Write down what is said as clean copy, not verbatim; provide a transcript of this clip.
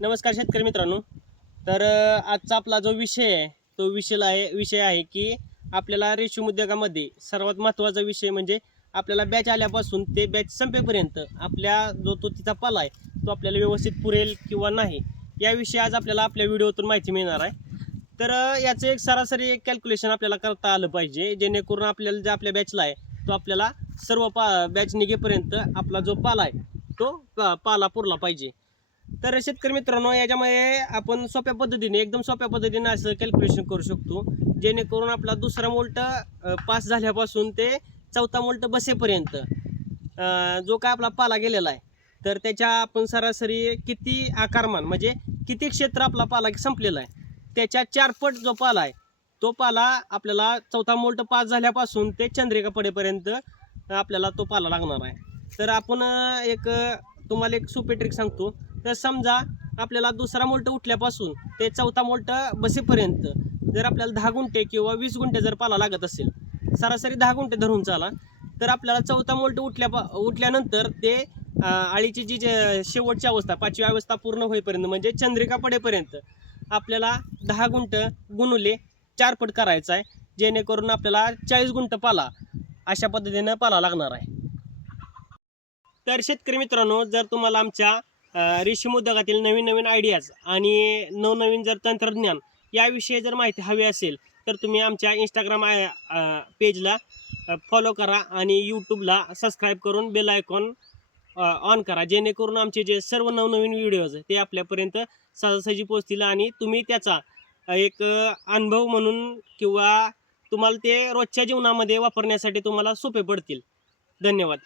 नमस्कार शेतकरी मित्रांनो. तर आजचा आपला जो विषय आहे तो विषय आहे की आपल्याला रेशीम उद्योगामध्ये सर्वात महत्त्वाचा विषय म्हणजे आपल्याला बॅच आल्यापासून ते बॅच संपेपर्यंत आपल्या तो तिचा पाला आहे तो आपल्याला व्यवस्थित पुरेल किंवा नाही, याविषयी आज आपल्याला आपल्या व्हिडिओतून माहिती मिळणार आहे. तर याचं एक सरासरी एक कॅल्क्युलेशन आपल्याला करता आलं पाहिजे, जेणेकरून आपल्याला जे आपल्या बॅचला आहे तो आपल्याला सर्व बॅच निघेपर्यंत आपला जो पाला आहे तो पाला पुरला पाहिजे. तर शेतकरी मित्रांनो, याच्यामध्ये आपण एकदम सोप्या पद्धतीने असं कॅल्क्युलेशन करू शकतो, जेणेकरून आपला दुसरा मोल्ट पास झाल्यापासून ते चौथा मोल्ट बसेपर्यंत जो काय आपला पाला गेलेला आहे तर त्याच्या आपण सरासरी किती आकारमान म्हणजे किती क्षेत्र आपला पाला संपलेला आहे त्याच्या 4 पट जो पाला आहे तो पाला आपल्याला चौथा मोल्ट पास झाल्यापासून ते चंद्रिका पडेपर्यंत आपल्याला तो पाला लागणार आहे. तर आपण तुम्हाला एक सोपी ट्रिक सांगतो. तर समजा आपल्याला दुसरा मोल्ट उठल्यापासून ते चौथा मोल्ट बसेपर्यंत जर आपल्याला 10 गुंठे किंवा 20 गुंठे जर पाला लागत असेल, सरासरी 10 गुंठे धरून चाला, तर आपल्याला चौथा मोल्ट उठल्यानंतर ते आळीची जी शेवटची अवस्था 5वी अवस्था पूर्ण होईपर्यंत म्हणजे चंद्रिका पडेपर्यंत आपल्याला 10 गुंठ गुणुले 4 पट करायचा आहे, जेणेकरून आपल्याला 40 गुंठ पाला अशा पद्धतीनं पाला लागणार आहे. तर शेतकरी मित्रांनो, जर तुम्हाला आमच्या रेशीम उद्योगातील नवीन नवीन आयडियाज आणि नवनवीन जर तंत्रज्ञान याविषयी जर माहिती हवी असेल तर तुम्ही आमच्या इंस्टाग्राम पेजला फॉलो करा आणि यूट्यूबला सबस्क्राईब करून बेल आयकॉन ऑन करा, जेणेकरून आमचे जे सर्व नवनवीन व्हिडिओज ते आपल्यापर्यंत सहजासहजी पोहोचतील आणि तुम्ही त्याचा एक अनुभव म्हणून किंवा तुम्हाला ते रोजच्या जीवनामध्ये वापरण्यासाठी तुम्हाला सोपे पडतील. धन्यवाद.